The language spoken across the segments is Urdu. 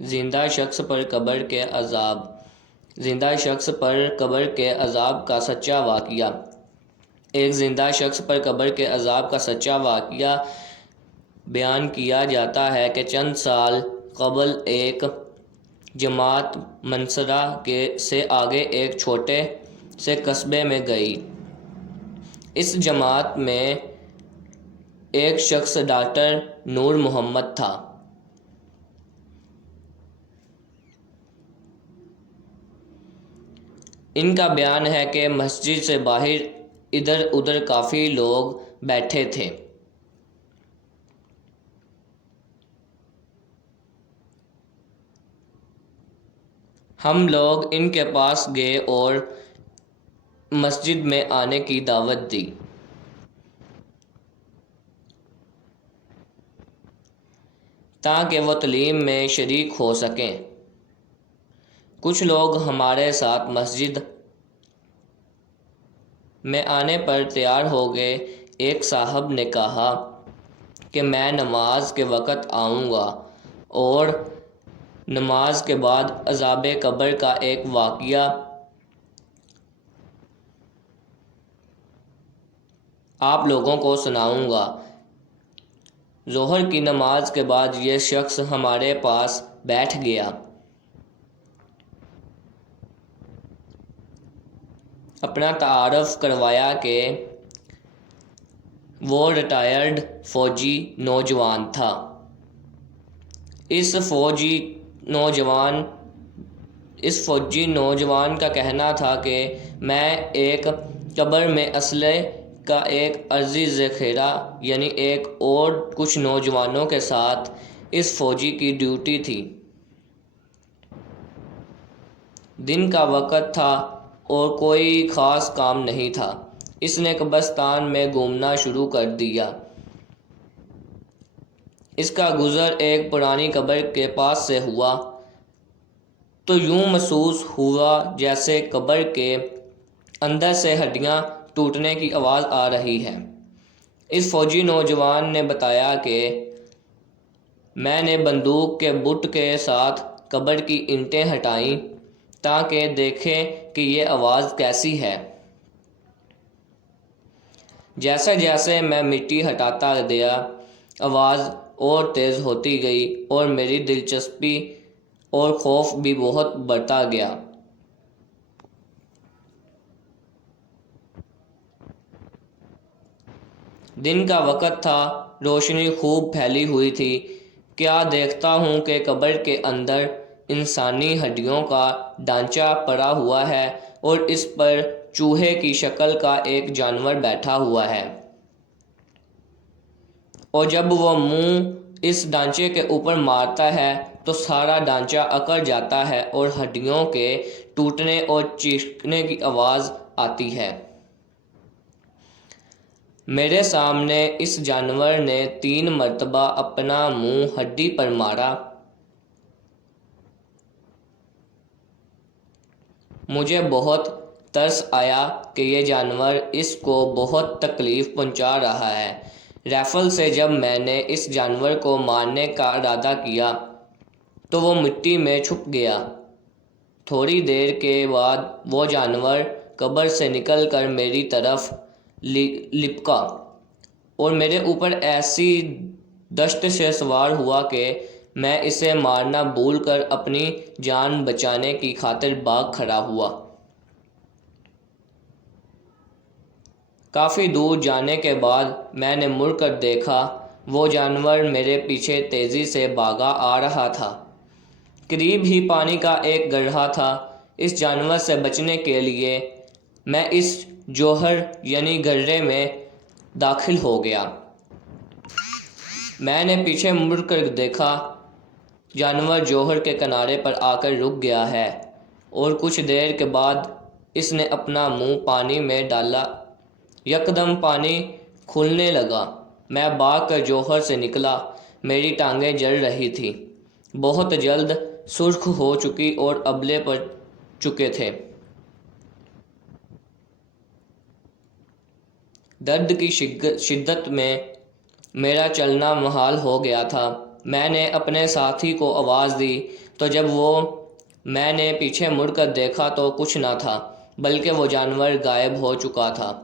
زندہ شخص پر قبر کے عذاب۔ زندہ شخص پر قبر کے عذاب کا سچا واقعہ۔ ایک زندہ شخص پر قبر کے عذاب کا سچا واقعہ بیان کیا جاتا ہے کہ چند سال قبل ایک جماعت منصرہ سے آگے ایک چھوٹے سے قصبے میں گئی۔ اس جماعت میں ایک شخص ڈاکٹر نور محمد تھا۔ ان کا بیان ہے کہ مسجد سے باہر ادھر ادھر کافی لوگ بیٹھے تھے۔ ہم لوگ ان کے پاس گئے اور مسجد میں آنے کی دعوت دی تاکہ وہ تعلیم میں شریک ہو سکیں۔ کچھ لوگ ہمارے ساتھ مسجد میں آنے پر تیار ہو گئے۔ ایک صاحب نے کہا کہ میں نماز کے وقت آؤں گا اور نماز کے بعد عذاب قبر کا ایک واقعہ آپ لوگوں کو سناؤں گا۔ ظہر کی نماز کے بعد یہ شخص ہمارے پاس بیٹھ گیا۔ اپنا تعارف کروایا کہ وہ ریٹائرڈ فوجی نوجوان تھا۔ اس فوجی نوجوان کا کہنا تھا کہ میں ایک قبر میں اسلحے کا ایک عرضی ذخیرہ یعنی ایک اور کچھ نوجوانوں کے ساتھ اس فوجی کی ڈیوٹی تھی۔ دن کا وقت تھا اور کوئی خاص کام نہیں تھا۔ اس نے قبرستان میں گھومنا شروع کر دیا۔ اس کا گزر ایک پرانی قبر کے پاس سے ہوا تو یوں محسوس ہوا جیسے قبر کے اندر سے ہڈیاں ٹوٹنے کی آواز آ رہی ہے۔ اس فوجی نوجوان نے بتایا کہ میں نے بندوق کے بٹ کے ساتھ قبر کی اینٹیں ہٹائیں تاکہ دیکھیں کہ یہ آواز کیسی ہے۔ جیسے جیسے میں مٹی ہٹاتا گیا آواز اور تیز ہوتی گئی اور میری دلچسپی اور خوف بھی بہت بڑھتا گیا۔ دن کا وقت تھا، روشنی خوب پھیلی ہوئی تھی۔ کیا دیکھتا ہوں کہ قبر کے اندر انسانی ہڈیوں کا ڈھانچہ پڑا ہوا ہے اور اس پر چوہے کی شکل کا ایک جانور بیٹھا ہوا ہے، اور جب وہ منہ اس ڈھانچے کے اوپر مارتا ہے تو سارا ڈھانچہ اکڑ جاتا ہے اور ہڈیوں کے ٹوٹنے اور چیخنے کی آواز آتی ہے۔ میرے سامنے اس جانور نے 3 مرتبہ اپنا منہ ہڈی پر مارا۔ مجھے بہت ترس آیا کہ یہ جانور اس کو بہت تکلیف پہنچا رہا ہے۔ رائفل سے جب میں نے اس جانور کو مارنے کا ارادہ کیا تو وہ مٹی میں چھپ گیا۔ تھوڑی دیر کے بعد وہ جانور قبر سے نکل کر میری طرف لپکا اور میرے اوپر ایسی دشت سے سوار ہوا کہ میں اسے مارنا بھول کر اپنی جان بچانے کی خاطر بھاگ کھڑا ہوا۔ کافی دور جانے کے بعد میں نے مڑ کر دیکھا، وہ جانور میرے پیچھے تیزی سے بھاگا آ رہا تھا۔ قریب ہی پانی کا ایک گڑھا تھا۔ اس جانور سے بچنے کے لیے میں اس جوہر یعنی گڑھے میں داخل ہو گیا۔ میں نے پیچھے مڑ کر دیکھا، جانور جوہر کے کنارے پر آ کر رک گیا ہے اور کچھ دیر کے بعد اس نے اپنا منہ پانی میں ڈالا۔ یکدم پانی کھلنے لگا۔ میں بھاگ کر جوہر سے نکلا۔ میری ٹانگیں جل رہی تھیں، بہت جلد سرخ ہو چکی اور ابلے پڑ چکے تھے۔ درد کی شدت میں میرا چلنا محال ہو گیا تھا۔ میں نے اپنے ساتھی کو آواز دی تو جب میں نے پیچھے مڑ کر دیکھا تو کچھ نہ تھا، بلکہ وہ جانور غائب ہو چکا تھا۔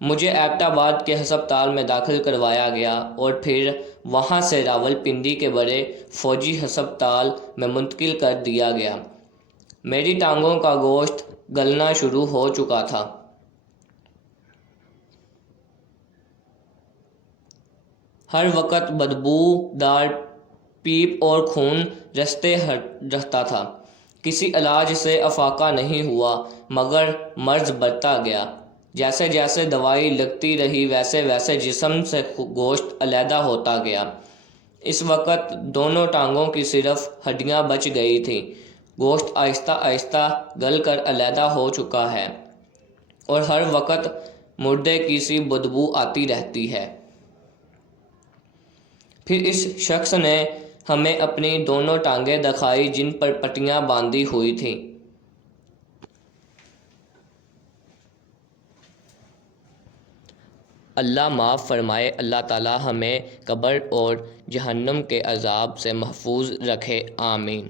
مجھے ایبٹ آباد کے ہسپتال میں داخل کروایا گیا اور پھر وہاں سے راولپنڈی کے بڑے فوجی ہسپتال میں منتقل کر دیا گیا۔ میری ٹانگوں کا گوشت گلنا شروع ہو چکا تھا۔ ہر وقت بدبو دار پیپ اور خون رستے رہتا تھا۔ کسی علاج سے افاقہ نہیں ہوا، مگر مرض بڑھتا گیا۔ جیسے جیسے دوائی لگتی رہی ویسے ویسے جسم سے گوشت علیحدہ ہوتا گیا۔ اس وقت دونوں ٹانگوں کی صرف ہڈیاں بچ گئی تھیں۔ گوشت آہستہ آہستہ گل کر علیحدہ ہو چکا ہے اور ہر وقت مردے کی سی بدبو آتی رہتی ہے۔ پھر اس شخص نے ہمیں اپنی دونوں ٹانگیں دکھائی جن پر پٹیاں باندھی ہوئی تھیں۔ اللہ معاف فرمائے۔ اللہ تعالی ہمیں قبر اور جہنم کے عذاب سے محفوظ رکھے، آمین۔